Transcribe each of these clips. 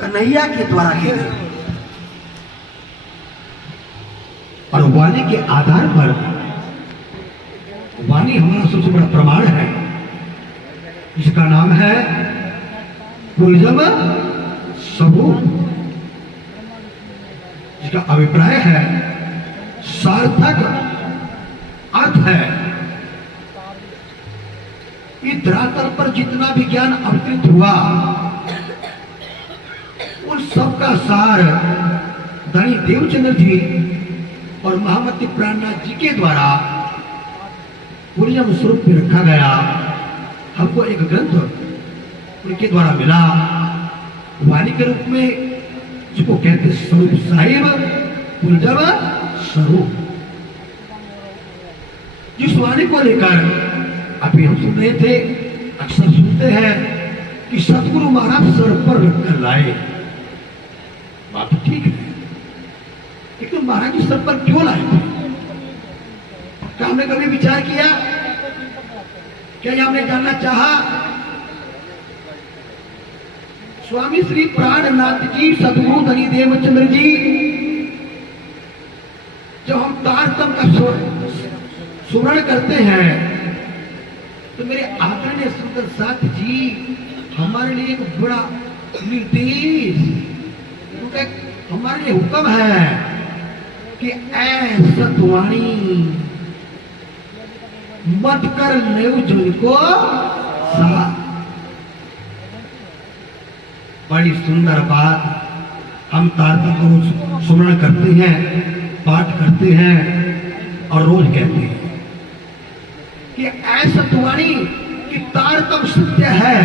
कन्हैया के द्वारा की गई। और वाणी के आधार पर वाणी हमारा सबसे बड़ा प्रमाण है, जिसका नाम है पुरजब सबूत, जिसका अभिप्राय है सार्थक अर्थ है। इस धरातल पर जितना भी ज्ञान अवतरित हुआ उन सबका सार धनी देवचंद्र जी और महामती प्राणनाथ जी के द्वारा पुरजब स्वरूप में रखा गया। हमको एक ग्रंथ उनके द्वारा मिला वाणी के रूप में, जिसको कहते स्वरूप साहिब पुरजब स्वरूप। जिस वाणी को लेकर अभी हम सुन रहे थे, अक्सर सुनते हैं कि सतगुरु महाराज सर पर रखकर लाए। बात ठीक है, लेकिन महाराज जी सर पर क्यों लाए थे? क्या हमने कभी विचार किया? क्या हमने जानना चाहा? स्वामी श्री प्राणनाथ जी सतगुरु धनी देवचंद्र जी, जब हम तारतम का सुवर्ण करते हैं तो मेरे आदरणीय सुंदर साथ जी हमारे लिए एक बड़ा निर्देश, हमारे लिए हुक्म है कि ऐसा सतवाणी मत कर ले जिनको साथ। बड़ी सुंदर बात, हम तारतम को सुमरण करते हैं, पाठ करते हैं और रोज कहते हैं कि ऐसा सतवाणी कि तारतम सत्य है,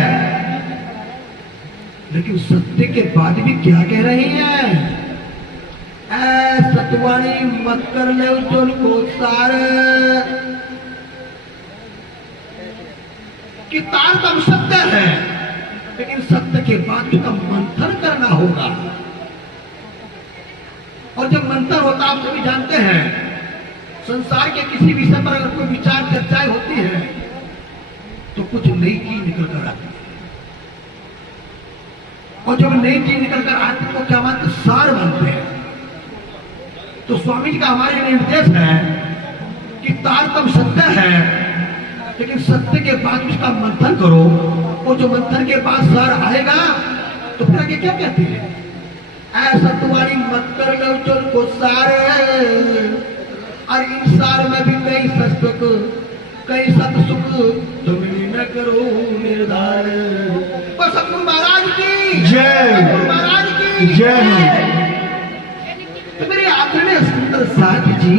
लेकिन सत्य के बाद भी क्या कह रहे हैं? ऐसा सतवाणी मत कर ले जिनको सार, कि तारतम सत्य है, लेकिन सत्य के बाद उसका मंथन करना होगा। और जब मंथन होता, आप सभी जानते हैं, संसार के किसी विषय पर अगर कोई विचार चर्चाएं होती है तो कुछ नई चीज निकल कर आती है, और जब नई चीज निकल कर आती है तो क्या मानते? सार मानते हैं। तो स्वामी जी का हमारे निर्देश है कि तारतम सत्य है, लेकिन सत्य के बाद उसका मंथन करो, और जो मंथन के बाद सार आएगा तो फिर आगे क्या कहते हैं? ऐसा तुम्हारी मत कर लो जो को सार, और इन सार में भी कई सत्सुख कई सत सुख, तुम न करो निर्धार। और सतगुरु महाराज की जय, सतगुरु महाराज की जय। तो मेरे आदरणीय सुंदर साथ जी,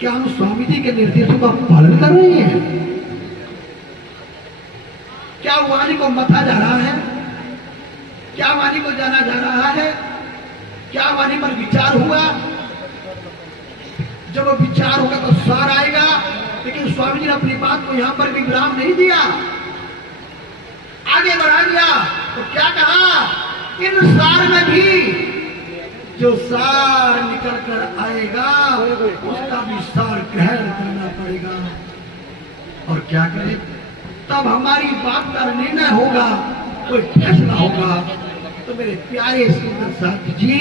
क्या हम स्वामी जी के निर्देशों का पालन कर रहे हैं? क्या वाणी को मथा जा रहा है? क्या वाणी को जाना जा रहा है? क्या वाणी पर विचार हुआ? जब विचार होगा तो सार आएगा। लेकिन स्वामी जी ने अपनी बात को यहां पर भी विराम नहीं दिया, आगे बढ़ा दिया। तो क्या कहा? इन सार में भी जो सार निकल कर आएगा उसका भी सार ग्रहण करना पड़ेगा। और क्या करें? तब हमारी बात का निर्णय होगा, कोई फैसला होगा। तो मेरे प्यारे सुंदर साथ जी,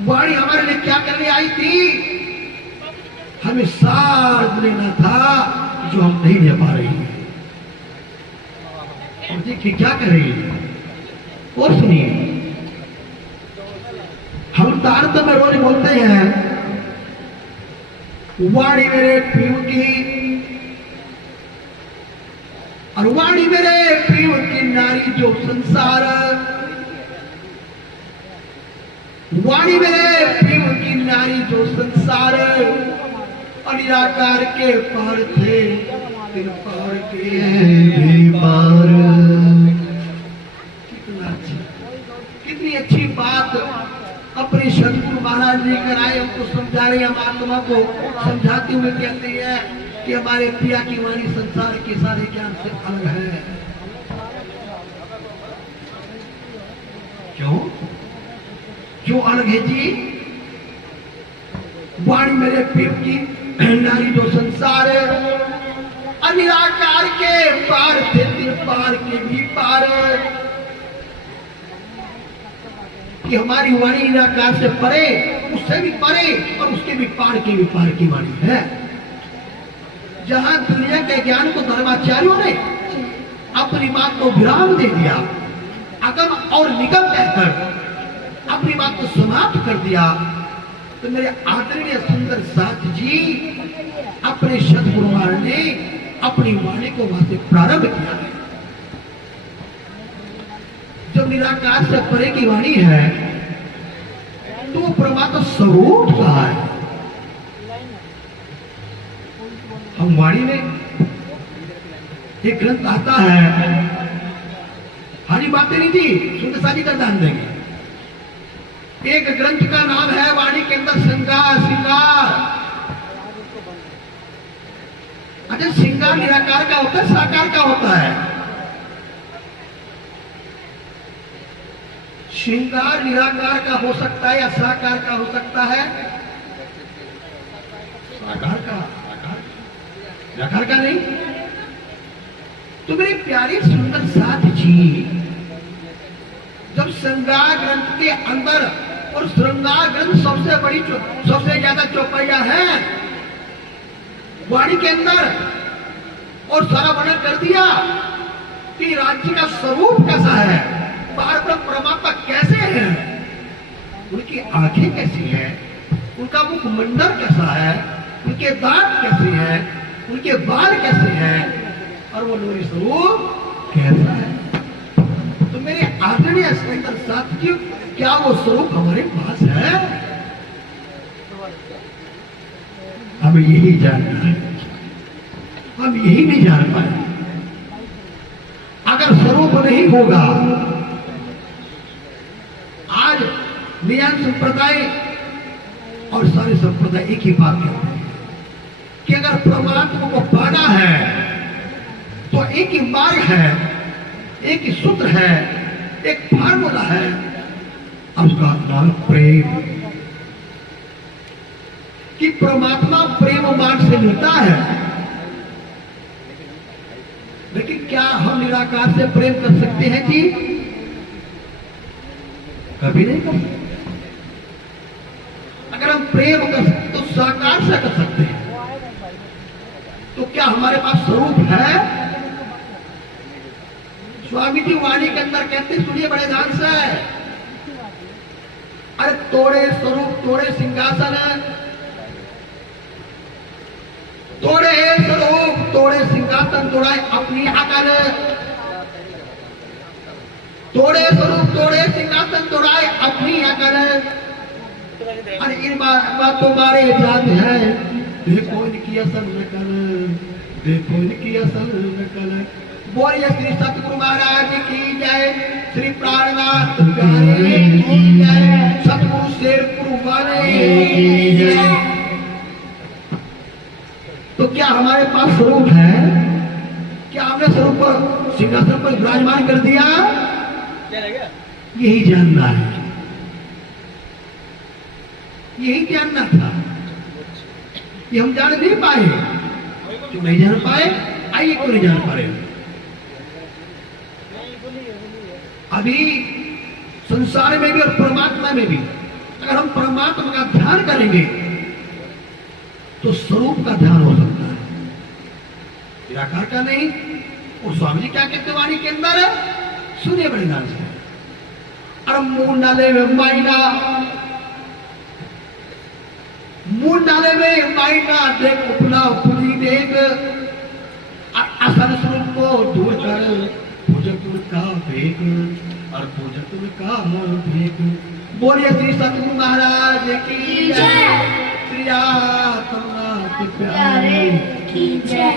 वाणी हमारे लिए क्या करने आई थी? हमें सार लेना था जो हम नहीं ले पा रहे हैं। और देखिए क्या कर रही है, और सुनिए। हम तारतम में रोज बोलते हैं वाणी मेरे प्रिय की, और वाणी मेरे प्रिय की नारी जो संसार, वाणी मेरे प्रिय की नारी जो संसार, निराकार के पार थे फिर पार के भी पार। कितनी अच्छी बात अपने सतगुरु महाराज लेकर आए, हमको समझा रहे। हम आत्मा को समझाते हुए कहते हैं कि हमारे पिया की वाणी संसार के सारे ज्ञान से अलग है। क्यों क्यों अलग है जी? वाणी मेरे प्रिय की नारी जो संसार, निराकार के पार थे फिर पार के भी पार। कि हमारी वाणी निराकार से परे, उससे भी परे और उसके भी पार की वाणी है। जहां दुनिया के ज्ञान को धर्माचार्यों ने अपनी बात को विराम दे दिया, अगम और निगम कहकर अपनी बात को समाप्त कर दिया, तो मेरे आदरणीय सुंदर साथ जी अपने सतगुरुवार ने अपनी वाणी को वहां से प्रारंभ किया है। जब निराकार से परे की वाणी है तो वो परमात्मा स्वरूप कहा है। हम वाणी में एक ग्रंथ आता है, हाजी बातें नहीं थी, सुंदर साजी का ध्यान देंगे। एक ग्रंथ का नाम है वाणी के अंदर श्रृंगार। अच्छा, श्रृंगार निराकार का होता है, साकार का होता है? श्रृंगार निराकार का हो सकता है या साकार का हो सकता है? साकार का, निराकार का नहीं। तो मेरे प्यारे सुंदर साथ जी, जब श्रृंगार ग्रंथ के अंदर, और श्रृंगार ग्रंथ सबसे ज्यादा चौपाइया है वाणी के अंदर, और सारा वर्णन कर दिया कि राज्य का स्वरूप कैसा है, परमात्मा कैसे है, उनकी आंखें कैसी है, उनका मुखमंडल कैसा है, उनके दांत कैसे हैं, उनके बाल कैसे हैं, और वो लोरी स्वरूप कैसा है। तो मेरे आदरणीय सुंदर साथियों, क्या वो स्वरूप हमारे पास है? हमें यही जानना है, हम यही नहीं जान पाए। अगर स्वरूप नहीं होगा, आज नियम संप्रदाय और सारे संप्रदाय एक ही बात कहते हैं कि अगर परमात्मा को पाना है तो एक ही मार्ग है, एक ही सूत्र है, एक फार्मूला है, उसका नाम प्रेम। कि परमात्मा प्रेम मार्ग से मिलता है, लेकिन क्या हम निराकार से प्रेम कर सकते हैं जी? कभी नहीं कर सकते। अगर हम प्रेम कर सकते तो साकार से कर सकते हैं। तो क्या हमारे पास स्वरूप है? स्वामी जी वाणी के अंदर कहते, सुनिए बड़े ध्यान से, अरे तोड़े स्वरूप तोड़े सिंहासन, तोड़े स्वरूप तोड़े सिंहासन, तोड़ाए अपनी अकल, तोड़े स्वरूप तोड़े सिंहासन, तोड़ाए अपनी अकल। अरे इन बातों बारे याद है, देखो इनकी असल नकल, देखो इनकी असल नकल। बोलिए श्री सतगुरु महाराज की जय, श्री प्राणनाथ प्यारे की जय, सतगुरु शेरपुर वाले की जय। तो क्या हमारे पास स्वरूप है? क्या हमने स्वरूप पर सिंहासन पर विराजमान कर दिया? यही जानना है, यही जानना था। ये हम जान नहीं पाए, क्यों नहीं जान पाए? आइए, क्यों नहीं जान पा रहे? अभी संसार में भी और परमात्मा में भी अगर हम परमात्मा का ध्यान करेंगे तो स्वरूप का ध्यान हो सकता है, निराकार का नहीं। और स्वामी जी क्या कहते वाणी के अंदर? सुनिए बड़े ध्यान से। अरे मुंह नाले में माइना, मुंह नाले में माइना, देख उपला उपली देख, असल स्वरूप को दूर कर, पूजक का भेद और पूजक का भेद। बोलिए श्री सतगुरु महाराज की जय, श्री आत्मनाथ प्यारे की जय।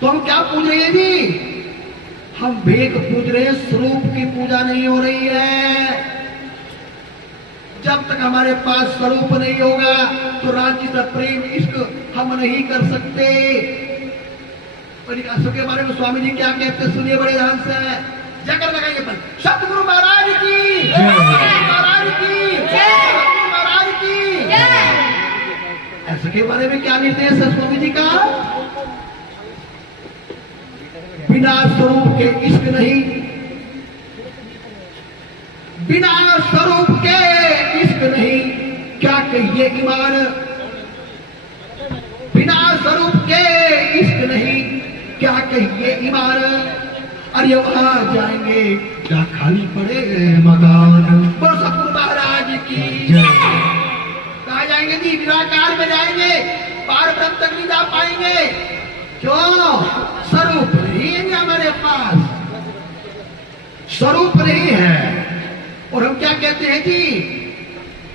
तो हम क्या पूज रहे हैं जी? हम भेद पूज रहे हैं, स्वरूप की पूजा नहीं हो रही है। जब तक हमारे पास स्वरूप नहीं होगा तो राज्य का प्रेम इश्क हम नहीं कर सकते। के बारे में स्वामी जी क्या कहते हैं, सुनिए बड़े ध्यान से, जगह लगाइए पर सतगुरु महाराज की जय, महाराज की जय, महाराज की जय। ऐसे के बारे में क्या निर्देश है स्वामी जी का? बिना स्वरूप के इश्क नहीं, बिना स्वरूप के इश्क नहीं, क्या कहिए ईमान। बिना स्वरूप के इश्क नहीं, क्या कहिए ईमान। अरे वहां जाएंगे क्या खाली पड़े मकान। बोल सतगुरु महाराज की जय। कहा जाएंगे जी? निराकार में जाएंगे, पार ब्रह्म तक नहीं जा पाएंगे। क्यों? स्वरूप नहीं है हमारे पास, स्वरूप नहीं है। और हम क्या कहते हैं जी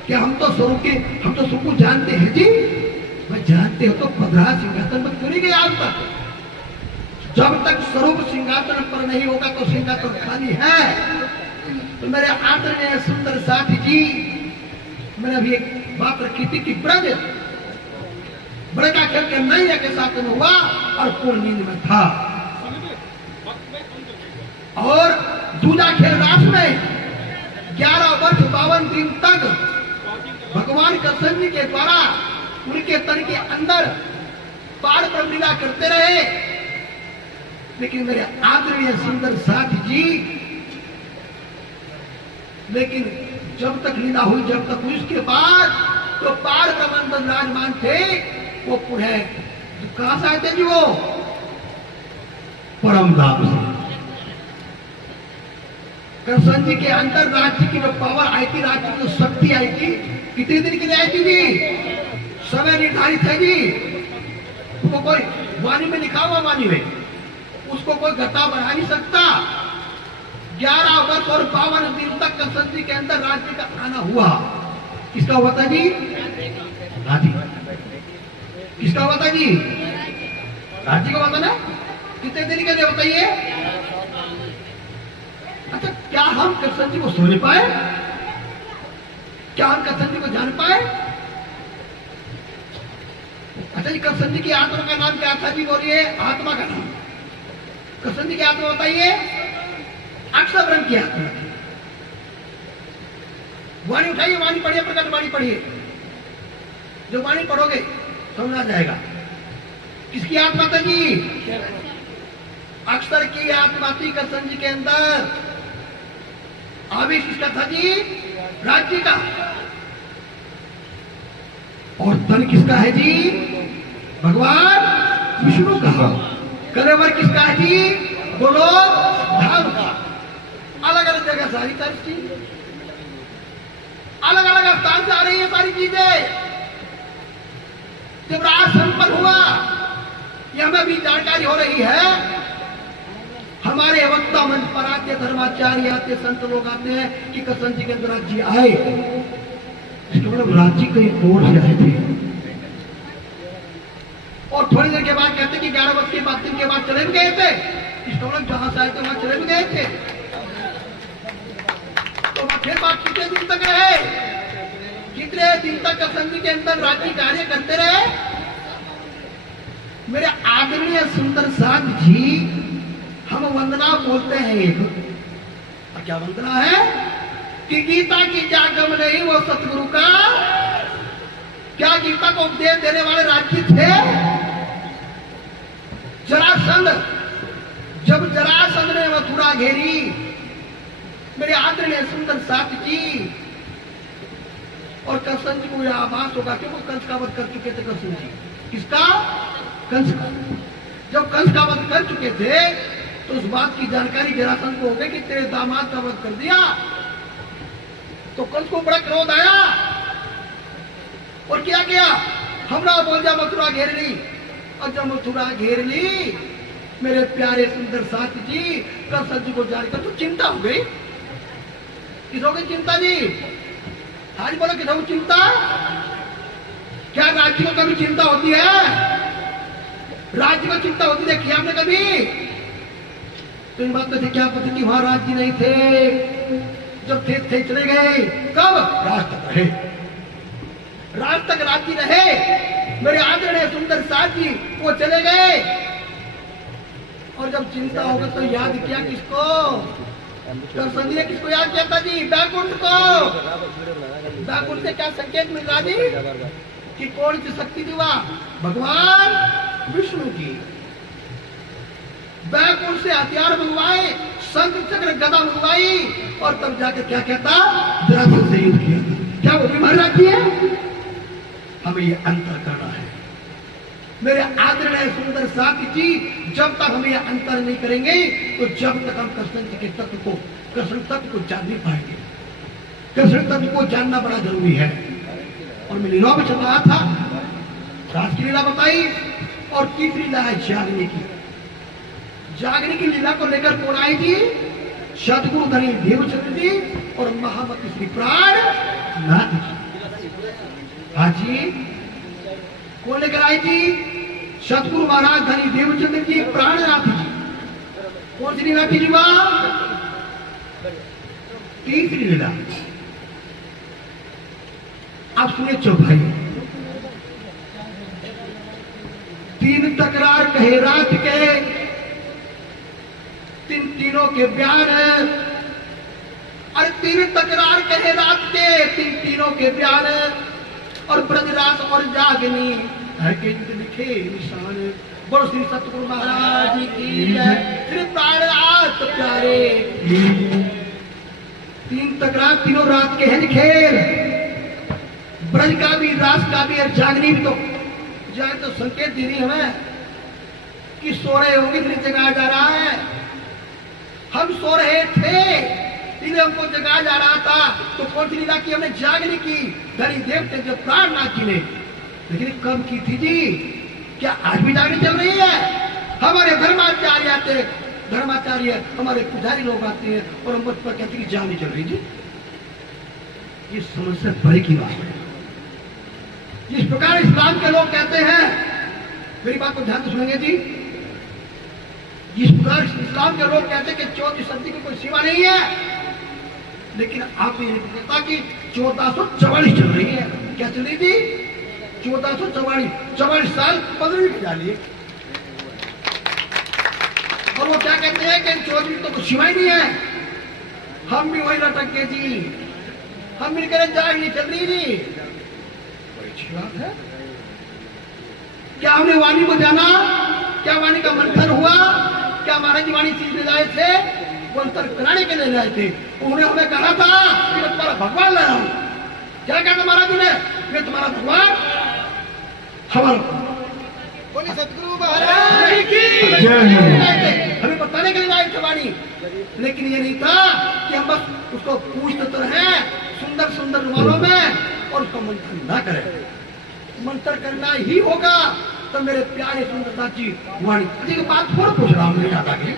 कि हम तो स्वरूप के, हम तो स्वरूप को जानते हैं जी। मैं जानते हो तो 15 सिंहासन पर क्यों नहीं गए आज तक? जब तक स्वरूप सिंहासन पर नहीं होगा तो सिंहासन खाली है। तो मेरे आदरणीय सुंदर साथी जी, मैंने अभी एक बात रखी थी कि ब्रज ब्रज का खेल के नैया के साथ में हुआ और पूर्ण नींद में था। और दूजा खेल रात में 11 वर्ष 52 दिन तक भगवान कृष्ण जी के द्वारा उनके तन के अंदर पार पर लीला करते रहे। लेकिन मेरे आदरणीय सुंदर साथी जी, लेकिन जब तक लीला हुई, जब तक हुई, उसके बाद तो पार ब्रह्म विराजमान थे। वो पुनः कहां से आए थे जी? वो परम धाम से। कृष्ण जी के अंदर राज्य की जो पावर आई थी, राज्य की जो शक्ति आई थी, कितने दिन के लिए आई थी जी? समय निर्धारित है जी। उसको कोई वाणी में लिखा हुआ, वाणी में उसको कोई घटा बढ़ा नहीं सकता। 11 वर्ष और 52 दिन तक कृष्ण जी के अंदर राज्य का आना हुआ। किसका हुआ था जी? राज्य। किसका हुआ था जी? राज्य का हुआ था ना। कितने दिन के लिए बताइए? अच्छा, क्या हम कृष्ण जी को सुन पाए? क्या हम कृष्ण जी को जान पाए? अच्छा जी, कृष्ण जी की आत्मा का नाम क्या था जी? बोलिए, आत्मा का नाम। कृष्ण जी की आत्मा बताइए? अक्षर ब्रह्म की आत्मा। वाणी उठाइए, वाणी पढ़िए, प्रकट वाणी पढ़िए। जो वाणी पढ़ोगे समझ आ जाएगा। किसकी आत्मा था जी? अक्षर की आत्मा थी कृष्ण जी के अंदर। आवेश किसका था जी? राज्य का। और तन किसका है जी? भगवान विष्णु का। कलेवर किसका है जी? बोलो, धाम का। अलग अलग जगह सारी चीज, अलग अलग स्थान से आ रही है सारी चीजें। जब राज संपन्न हुआ, यह हमें भी जानकारी हो रही है। हमारे वक्ता मंच पर आते, धर्माचार्य आते, संत लोग आते हैं कि कृष्ण जी के अंदर राज्य आए। इसका मतलब राज्य कहीं और से आए थे। और थोड़ी देर के बाद कहते कि 11 वर्ष के बाद, दिन के बाद चले भी गए थे। इसका मतलब जहां से आए थे वहां चले भी गए थे। तो फिर बात कितने दिन तक रहे? कितने दिन तक कृष्ण जी के अंदर राज्य कार्य करते रहे? मेरे आदरणीय सुंदर साथ जी, हम वंदना बोलते हैं एक। और क्या वंदना है? कि गीता की जागम नहीं वो सतगुरु का। क्या गीता को उपदेश देने वाले राज्य थे? जरासंध। जब जरासंध ने मथुरा घेरी, मेरे आदरणीय सुंदर साथ जी, और कृष्ण जी को यह आभास होगा कि वो कंस का वध कर चुके थे। कृष्ण जी किसका? कंस का। जब कंस का वध कर चुके थे तो उस बात की जानकारी जरासंध को हो गई कि तेरे दामाद का वध कर दिया। तो कंस को बड़ा क्रोध आया और क्या किया? हमरा बोल जा मथुरा घेर ली। और जब मथुरा घेर ली, मेरे प्यारे सुंदर साथी जी, कृष्ण जी को जानकर तो चिंता हो गई। किस हो गई चिंता जी? हाँ जी, बोलो, किस हो चिंता? क्या राज्य को कभी चिंता होती है? राज्य को चिंता होती देखी आपने कभी? तो इन बात में क्या पता कि वहां राज्य नहीं थे। जब थे चले गए। कब? राज तक रहे। राज तक राज्य रहे। मेरे आदरणीय सुंदर साथी वो चले गए। और जब चिंता होगा तो याद किया किसको? कृष्ण जी ने किसको याद किया था जी? बैकुंठ को। बैकुंठ से क्या संकेत मिल रहा जी? कि कौन सी शक्ति दी? भगवान विष्णु की। बैकुंठ से हथियार मंगवाए, शंख चक्र गदा मंगवाई और तब जाकर क्या कहता, द्रौपदी से युद्ध किया। क्या वो भी मर रखी है? हमें ये अंतर करना है मेरे आदरणीय सुंदर साथी जी। जब तक हम ये अंतर नहीं करेंगे तो जब तक हम कृष्ण के तत्व को, कृष्ण तत्व को जान नहीं पाएंगे। कृष्ण तत्व को जानना बड़ा जरूरी है। और मैं लीला में चल रहा था, रास की लीला बताई और तीसरी लीला है जागने की। जागने की लीला को लेकर कौन आई थी? सदगुरु धनी देवचंद्र जी और महामती श्री प्राण नाथ जी। हाँ जी, कौन लेकर आई थी? सतगुरु महाराज धनी देवचंद्र जी, प्राणनाथ जी। कौन सी लीला थी जी? तीसरी लीला। आप सुनिए चौपाई। तीन तकरार कहे रात के, तीनों के बयान। अरे तीन तकरार कहे रात के, तीनों के बयान। और ब्रजरास और जागनी है के लिखे निशान। बोलो श्री सतगुरु महाराज की जय, श्री प्राणनाथ प्यारे। तीन तकरार तीनों रात के हैं लिखे। ब्रज का भी, रास का भी और जागनी भी। तो जाए तो संकेत दे रही हमें कि सो रहे होंगे, इसलिए जगाया जा रहा है। हम सो रहे थे, इसलिए हमको जगाया जा रहा था। तो कौन सी लीला की? हमने जागने की। धनी देवते जो प्राणनाथ जी ने, लेकिन कब की थी जी? क्या आज भी जागनी चल रही है? हमारे धर्माचार्य आते, धर्माचार्य हमारे पुजारी लोग आते हैं और हम पर कहते हैं जागनी चल रही जी। ये समस्या बड़े की बात है। जिस प्रकार इस्लाम के लोग कहते हैं, मेरी बात को ध्यान से सुनेंगे जी। जिस प्रकार इस्लाम के लोग कहते हैं कि 14वीं सदी की कोई सीमा नहीं है, लेकिन आप ये नहीं पता कि 1444 चल रही है। क्या चल रही थी? 1444 साल 15वीं की डालिए। और वो क्या कहते हैं कि 14वीं तो कुछ सीमा ही नहीं है। हम भी वही लटक के जी, हम मिलकर जाग नहीं चल रही थी। बड़ी अच्छी बात है। क्या हमने वाणी को जाना? क्या वाणी का मंथन हुआ? क्या महाराज जी वाणी चीज ले लाए थे? वो अंतर कराने के लिए लाए थे। उन्होंने हमें कहा था कि मैं तुम्हारा भगवान लाया हूं। क्या कहता महाराज जी ने? मैं तुम्हारा भगवान, हमारा बोले सतगुरु महाराज की जय। हमें बताने के लिए लाए थे वाणी, लेकिन ये नहीं था कि हम बस उसको पूछते तो रहे सुंदर सुंदर रुमालों में और उसको मंथन ना करें। मंथन करना ही होगा। तो मेरे प्यारे सुंदरता जी वाणी जी की बात थोड़ा पूछ रहा हूँ, नहीं आता कि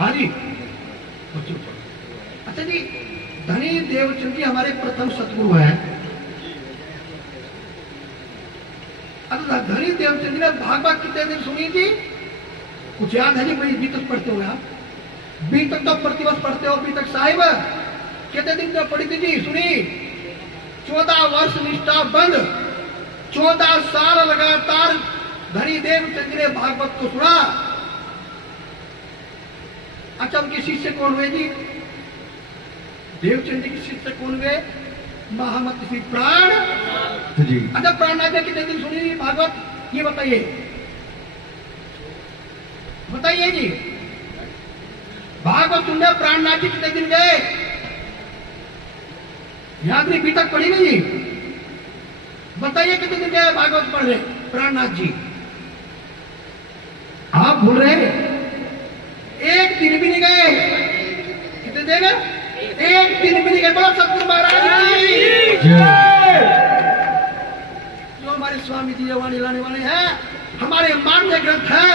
हाँ जी। अच्छा जी, धनी देवचंद जी हमारे प्रथम सतगुरु हैं। अच्छा, धनी देवचंद जी ने भागवत कितने दिन सुनी थी? कुछ याद है जी? बड़ी बीतक पढ़ते हो आप? बीतक तो प्रतिवर्ष पढ़ते हो। बीतक साहिब कितने दिन तक पढ़ी थी जी? सुनी? 14 वर्ष निष्ठा बंद, 14 साल लगातार धनी देवचंद ने भागवत को सुना। अच्छा, उनके शिष्य कौन हुए जी? देवचंद जी के शिष्य कौन हुए? महामती श्री प्राण जी। अच्छा, प्राणनाथ जी कितने दिन सुनी भागवत? ये बताइए, बताइए जी। भागवत सुनने प्राणनाथ जी कितने दिन गए? याद नहीं? बीतक पढ़ी नहीं जी? बताइए कितने दिन गए भागवत पढ़ने प्राणनाथ जी? आप भूल रहे? एक दिन भी नहीं गए। कितने दिन? एक दिन भी नहीं गए। बोलो सतगुरु महाराज की जय। जो हमारे स्वामी जी वाणी लाने वाले हैं, हमारे मान्य ग्रंथ है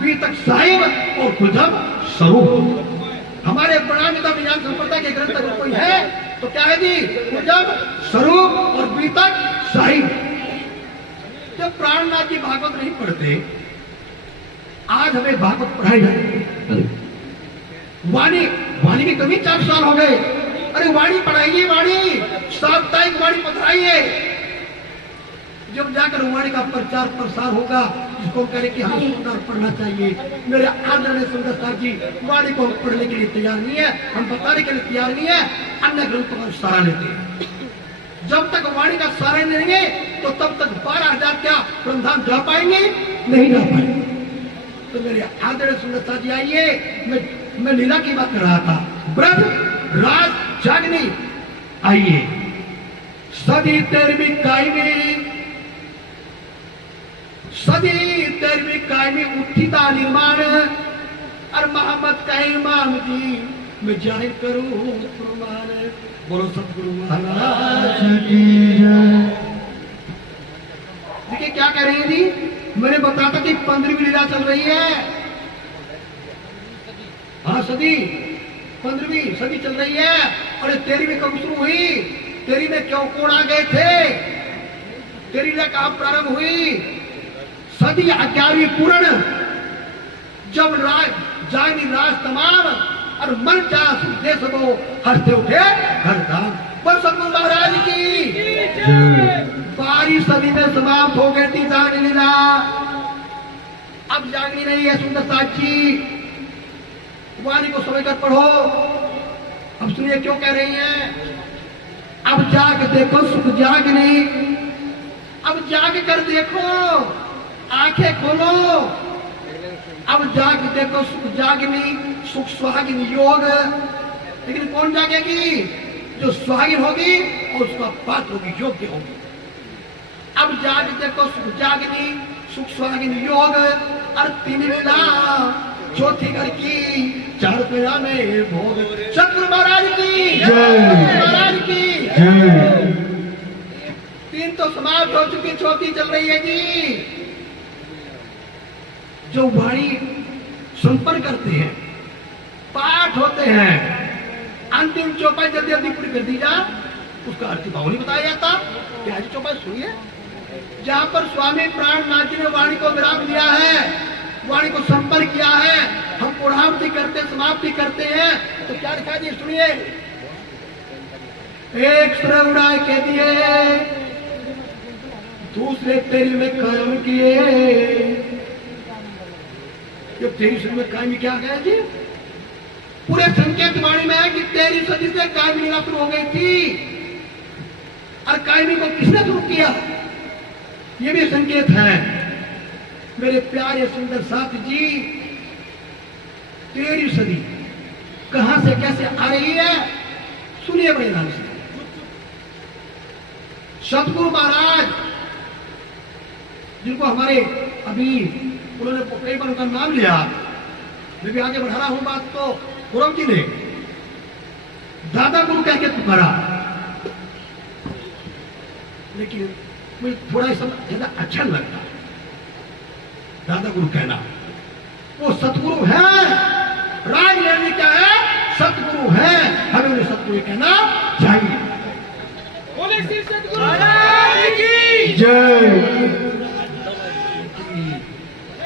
बीतक साहिब और कुलधम स्वरूप। हमारे प्रणामिता विज्ञान संप्रदाय के ग्रंथ अगर कोई है तो क्या है जी? कुलधम स्वरूप और बीतक साहिब। जब प्राणनाथ जी भागवत नहीं पढ़ते, आज हमें भागवत पढ़ाई जाए। वाणी, वाणी की कमी 4 साल हो गए। अरे वाणी पढ़ाइए, वाणी साप्ताहिक वाणी पढ़ाइए। जब जाकर वाणी का प्रचार प्रसार होगा, जिसको कहें कि हमें सुंदर पढ़ना चाहिए। मेरे आदरणीय सुंदरता जी वाणी को पढ़ने के लिए तैयार नहीं है, हम बताने के लिए तैयार नहीं है, अन्य ग्रंथों का सहारा लेते हैं। जब तक वाणी का सहारा नहीं लेंगे तो तब तक 12,000 क्या ब्रह्मधाम जा पाएंगे? नहीं जा पाएंगे। तो मेरे आदरणीय सुंदरता जी आइए, मैं मैं लीला की बात कर रहा था। व्रत रात जागनी, आइए सदी 13वीं कायमी, सदी 13वीं कायमी उत्थिता निर्माण और मोहम्मद का इमाम जी मैं जाहिर करूं प्रमाण। बोलो सतगुरु महाराज की जय। देखिए क्या कह रहे हैं जी, मैंने बताया था कि 15वीं लीला चल रही है। हाँ सदी 15वीं सदी चल रही है और 13वीं कब शुरू हुई? 13वीं में क्यों कौन आ गए थे? 13वीं लीला कब प्रारंभ हुई? सदी 11वीं पूर्ण, जब जागनी राज तमाम और मन जा दे सबो हंसते उठे घरदार। बस सतगुरु महाराज की 12वीं सदी में समाप्त हो गई थी जागनी लीला। अब जागनी नहीं है सुंदर साक्षी, वाणी को समझकर पढ़ो। अब सुनिए क्यों कह रही हैं, अब जाग देखो सुख जागनी, अब जाग कर देखो आंखें खोलो, अब जाग देखो सुख जागनी, सुख सुहागिन योग। लेकिन कौन जागेगी? जो सुहागिन होगी और उसका पात्र होगी, योग्य होगी। अब जाग देखो सुख जागनी, सुख सुहागिन योग और 3 लीला चौथी घर की 4 पैरा में भोग। सतगुरु महाराज की जय, महाराज की जय। 3 तो समाप्त हो चुकी, चौथी चल रही है जी। जो वाणी संपर्क करते हैं, पाठ होते हैं, अंतिम चौपाई जल्दी जल्दी पूरी कर दी जा, उसका अर्थ भाव नहीं बताया जाता। क्या चौपाई सुनिए, जहां पर स्वामी प्राणनाथ जी ने वाणी को विराम दिया है, वाणी को संपर्क किया है, हम पूर्णावृत्ति करते समाप्ति करते हैं, तो क्या लिखा जी सुनिए। एक श्रवणाय कह दिए, दूसरे तेरी में कायम किए। जब 13वीं सदी में कायमी क्या गया जी? पूरे संकेत वाणी में है कि 13वीं सदी से कायमी लीला शुरू हो गई थी। और कायमी को किसने शुरू किया? ये भी संकेत है। मेरे प्यारे सुंदर साथी जी, 13वीं सदी कहां से कैसे आ रही है सुनिए बड़े ध्यान से। सतगुरु महाराज जिनको हमारे अभी उन्होंने कई बार उनका नाम लिया, मैं भी आगे बढ़ा रहा हूं बात, तो गौरव जी ने दादा गुरु कह के पुकारा, लेकिन मुझे थोड़ा ज्यादा अच्छा लगता दादा गुरु कहना। वो सतगुरु है, राज निर्णय क्या है? सतगुरु है, हमें उन्हें सतगुरु कहना चाहिए। बोले श्री सतगुरु महाराज की जय।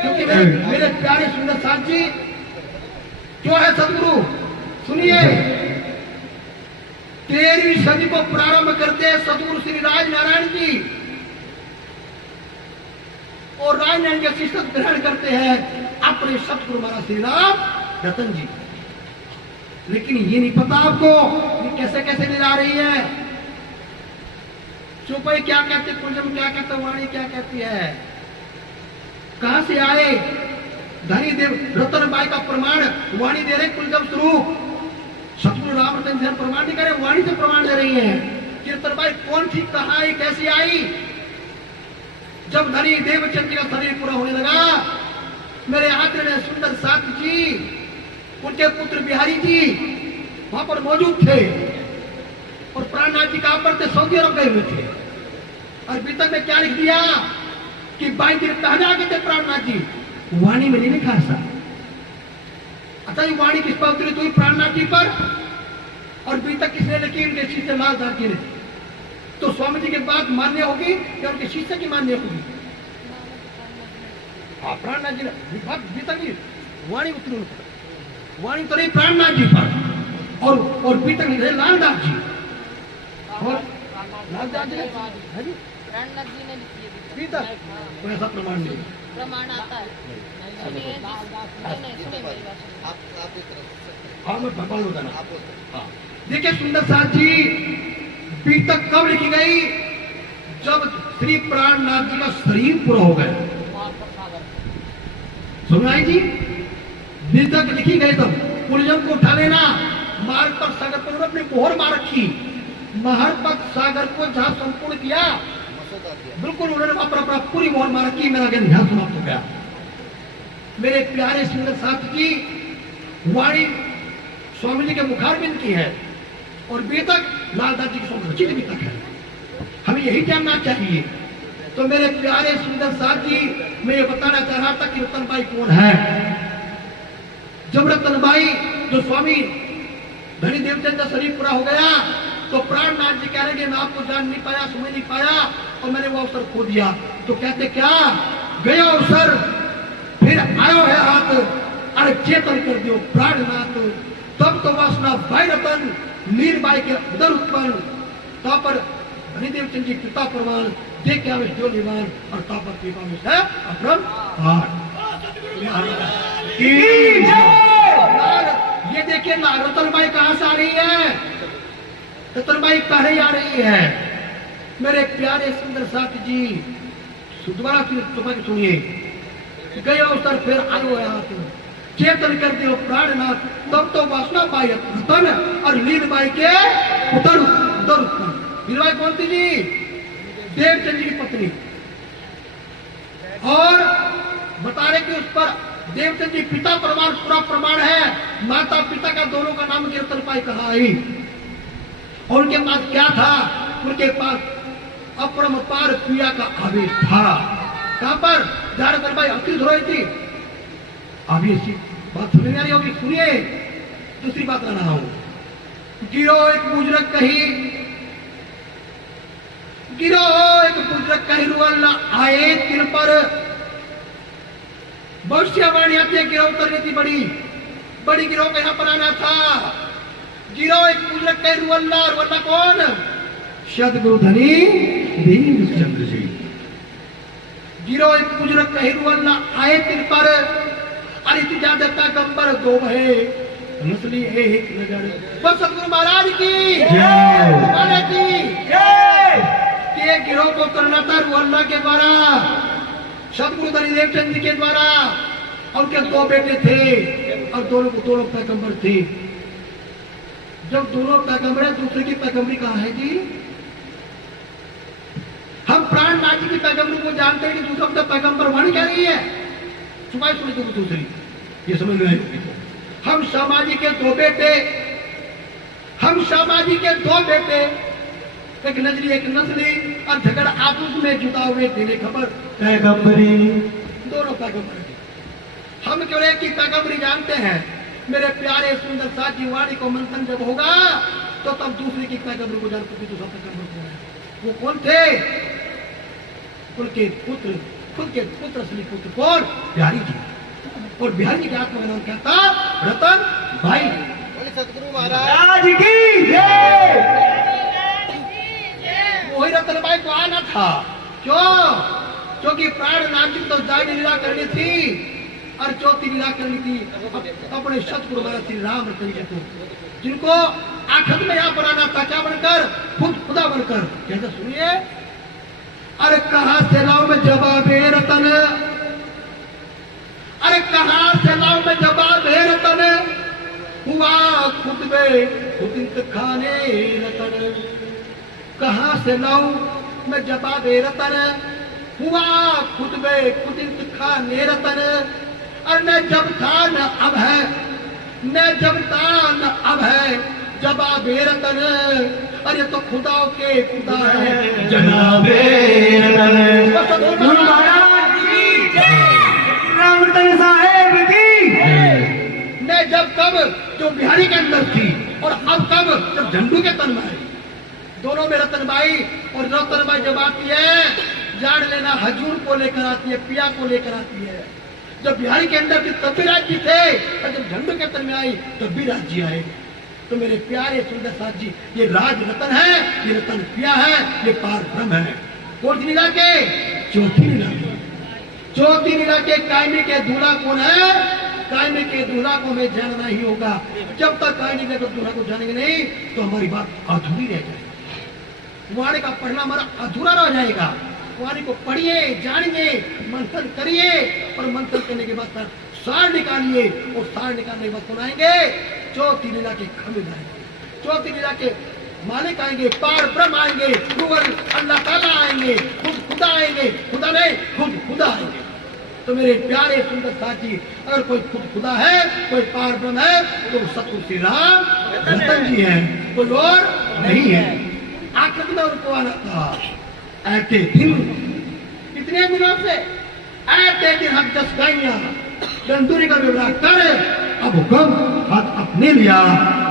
क्योंकि मेरे प्यारे सुंदर साथ जी, क्यों है सतगुरु? सुनिए, 13वीं सदी को प्रारंभ करते हैं सतगुरु श्री राज नारायण जी, और राज नारायण के शिष्य ग्रहण करते हैं अपने सतगुरु महाराज श्री राम रतन जी। लेकिन ये नहीं पता आपको कि कैसे कैसे लीला रही है। चौपाई क्या कहते, कुलजम क्या कहते, वाणी क्या कहती है, कहां से आए? धनी देव रतन बाई का प्रमाण वाणी दे रहे, कुलजम स्वरूप। सतगुरु राम रतन जी प्रमाण नहीं करे, वाणी से प्रमाण दे रही है। कीर्तन बाई कौन थी, कहां आई, कैसी आई? जब धनी देवचंद जी का शरीर पूरा होने लगा, मेरे आदरणीय सुंदर साथ जी, उनके पुत्र बिहारी जी वहां पर मौजूद थे, और प्राणनाथ जी कहां पर थे? सऊदी अरब गए हुए थे। और अभी तक में क्या लिख दिया कि 22 दिन पहले आ गए थे प्राणनाथ जी, वाणी में नहीं लिखा ऐसा। अच्छा ये वाणी किस पर उतरी? तो प्राणनाथ जी पर। और अभी तक किसने लिखी? उनके शिष्य लालदास जी ने। तो स्वामी जी की बात मान्य होगी या उनके शिष्य की मान्य होगी? हाँ, प्राणनाथ जी ने बात अभी तक वाणी उतरी उन पर, वाणी उतरी प्राणनाथ जी पर, और अभी तक लिख रहे लालदास जी। और लालदास जी प्राणनाथ जी ने लिखी है कोई ऐसा प्रमाण नहीं, प्रमाण आता है। सुनिए, सुनिए मेरी बात। हाँ मैं भगवान होता ना। हाँ देखिए सुंदर साथ जी, अभी तक कब लिखी गई? जब श्री प्राणनाथ जी का शरीर पूरा हो गया। सुनाई जी, अभी तक लिखी गई तब पुलियम को उठा लेना। मार्ग पर सागर पर अपनी मोहर मार रखी। महर पर सागर को जहां संपूर्ण किया, बिल्कुल उन्होंने अपना पूरी मोहर मार रखी। मेरा ज्ञान यहाँ समाप्त हो गया। मेरे प्यारे सुंदर साथ की वाणी स्वामी जी के मुखारबिंद की है और बेतक लालदास जी की संरचित भी तक है। हमें यही जानना चाहिए। तो मेरे प्यारे सुंदर साथ जी, मैं ये बताना चाह रहा था कि रतनबाई कौन है। जब रतनबाई जो स्वामी धनी देवचंद का शरीर पूरा हो गया तो प्राणनाथ जी कह रहे मैं आपको जान नहीं पाया, समझ नहीं पाया और मैंने वो अवसर खो दिया। तो कहते क्या गया अवसर फिर आयो है हाथ, अरे चेतन कर दियो प्राणनाथ। तब तो वासना भाई रतन नीरबाई के उदर उत्पन्न। तापर धनी देवचंद जी पिता प्रमाण देख क्या जो निवान और तापर कृपा में है अपरम ये देखिए ना रतनबाई कहां से आ रही है। रतनबाई पहले आ रही है। मेरे प्यारे सुंदर साथ जी दोबारा फिर सुनिए। गए अवसर फिर आयो है हाथ, चेतन कर दियो प्राणनाथ। तब तो वासना बाई रतन और लीलबाई के उतर उत्पन्न। लीलबाई कौन थी जी? देवचंद जी की पत्नी। और बता रहे कि उस पर देवचंद जी पिता प्रमाण पूरा प्रमाण है। माता पिता का दोनों का नाम रतनबाई कहा आई। और उनके पास क्या था? उनके पास अपरंपार प्रिया का आवेश था। कहां पर? जहां रतनबाई अतीत हो रही थी। अभी इसी बात सुनने आ रही होगी, सुनिए। दूसरी बात कर रहा हूं। गिरो एक बुजुर्ग कही, गिरो एक बुजुर्ग कही रुअल आए तिल पर। भविष्यवाणी आती है गिरोह करनी थी बड़ी गिरोह का यहाँ पर आना था। गिरोह एक बुजुर्ग कही रुअल्ला। रुअल्ला कौन? सदगुरु धनी देवचंद्र जी। गिरोह एक बुजुर्ग कही रुअल्ला आए तिल पर। अरे ज्यादा पैगंबर दो भय नस्ली एक नजर। बस सदगुरु महाराज की के गिरोह को करना था रुअल्ला के द्वारा, सदगुरु धनी देवचंद जी के द्वारा। और उनके दो बेटे थे और दोनों पैगंबर थे। जब दोनों पैगंबर है, दूसरे की पैगंबरी कहाँ है जी? हम प्राणनाथ जी की पैगंबरी को जानते हैं कि दूसरा तो पैगंबर वाणी कह रही है। सुनाई सुनी तो दूसरी ये समझ में आई। हम समाजी के दो बेटे, हम समाजी के दो बेटे, एक नजरी एक नस्ली और झगड़ आपस में जुदा हुए तेरे खबर पैगंबरी। दोनों पैगंबर हम केवल एक ही पैगंबरी जानते हैं। मेरे प्यारे सुंदर साथ जी वाणी को मंथन जब होगा तो तब दूसरे की पैगंबरी को जानते कि दूसरा पैगंबर कौन है। वो कौन थे? उनके पुत्र, खुद के पुत्र असली पुत्र कौन? बिहारी जी। और बिहारी जी के आत्मा का नाम क्या था? रतन भाई। सतगुरु महाराज की जय। वही रतनबाई को आना था। क्यों? क्योंकि प्राणनाथ जी तो दानी लीला करनी थी और चौथी लीला करनी थी अपने सतगुरु महाराज श्री राम रतन जी को, जिनको आखिर में यहाँ पर आना था। क्या बनकर? खुदा बनकर। कैसे सुनिए। अरे कहां से लाओ मैं जवाब रतन, अरे कहां से लाओ मैं जवाब रतन। हुआ खुद में खुद खाने रतन। कहां से लाऊं मैं जवाब रतन। हुआ खुद में खुद खाने रतन। और न जब था न अब है, न जब था न अब है जवाब रतन। अरे तो खुदा के खुदा है जनाबे रतन। रामतन साहेब की। न जब कब जो बिहारी के अंदर थी और अब कब जब झंडू के तन में आई। दोनों में रतनबाई और रतनबाई जब आती है जान लेना हजूर को लेकर आती है, पिया को लेकर आती है। जब बिहारी के अंदर थी तब भी राज्य थे और जब झंडू के तन में आई तब भी राज्य आए। तो मेरे प्यारे सुंदर साथ जी, ये राज रतन है, ये रतन पिया है, ये पार ब्रह्म है। कौन सी लीला के? चौथी लीला। चौथी लीला के कायमी के दूल्हा कौन है? कायमी के दूल्हा को हमें जानना ही होगा। जब तक कायमी के दूल्हा को जानेंगे नहीं तो हमारी बात अधूरी रह जाएगी। वाणी का पढ़ना हमारा अधूरा रह जाएगा। वाणी को पढ़िए, जानिए, मंथन करिए और मंथन करने के बाद सार निकालिए और सार निकालने के बाद सुनाएंगे चौथी लीला के खंड आएंगे, चौथी लीला के मालिक आएंगे, पार ब्रह्म आएंगे, गूगल अल्लाह ताला आएंगे, खुद खुदा आएंगे, खुदा नहीं खुद खुदा आएंगे। तो मेरे प्यारे सुंदर साथी, अगर कोई खुद खुदा है, कोई पार ब्रह्म है, तो सतगुरु श्री राम रतन जी हैं, कोई और नहीं है। आखिर में उनको आना था ऐसे दिन, कितने दिनों से ऐसे दिन हम 10 गाइयां गंदूरी का विवरण कर अब हुक्म हाथ अपने लिया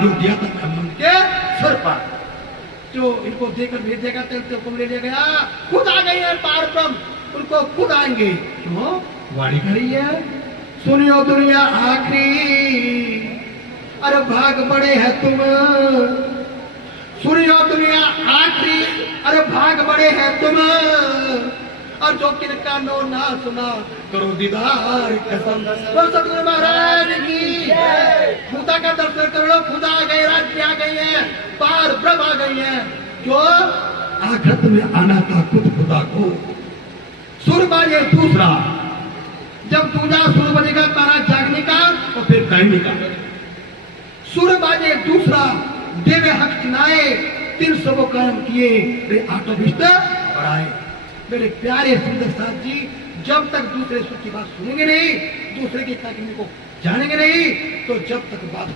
जो दिया था ब्राह्मण के सर पर, जो इनको देकर भेज देगा तो हुक्म ले लिया गया, खुद आ गई है पार ब्रह्म, उनको खुद आएंगे। क्यों वाणी करी है, सुनियो दुनिया आखिरी, अरे भाग बड़े है तुम, सुनियो दुनिया आखिरी, अरे भाग बड़े हैं तुम, और जो किनका नो ना सुना करो दीदार कसम। बोल सतगुरु महाराज की खुदा का दर्शन कर लो, खुदा आ गए, राज्य आ गई है, पार ब्रह्म आ गई है। जो आखिरत में आना था खुद खुदा को। सुर बाजे दूसरा, जब दूजा सुर बजेगा तारा जागने का और फिर कहने का। सुर बाजे दूसरा, देवे हक चिनाए, 300 कर्म किए, वे आटोभिष्ट बढ़ाए। मेरे प्यारे सुंदर साथ जी, जब तक दूसरे सुर की बात सुनेंगे नहीं, दूसरे की तकनीक को जानेंगे नहीं, तो जब तक बात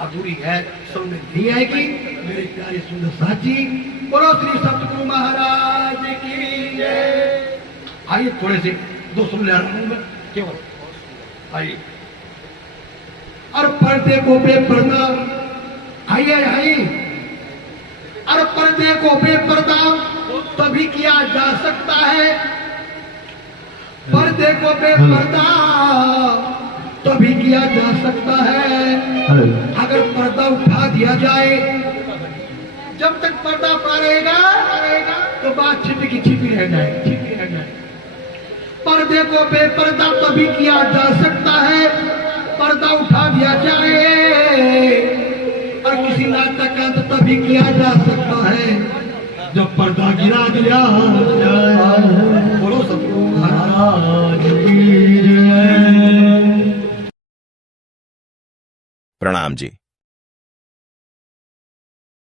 अधूरी है समझ में नहीं आएगी। मेरे प्यारे सुंदर साथ जी, बोलो श्री सतगुरु महाराज की जय। आइए थोड़े से 2 सुन ले रहा हूं मैं केवल, आइए। और पर्दे को बेपर्दा, आइए आइए। और पर्दे को बेपर्दा तभी किया जा सकता है, पर्दे को बेपर्दा तभी किया जा सकता है। अगर पर्दा उठा दिया जाए, जब तक पर्दा पड़ा रहेगा तो बात छिपी की छिपी रह जाएगी, छिपी रह जाएगी। पर्दे को बेपर्दा तभी किया जा सकता है, पर्दा उठा दिया जाए। और किसी नाटक का तो तभी किया जा सकता है जब पर्दा गिरा दिया। बोलो सतगुरु महाराज की जय। प्रणाम जी।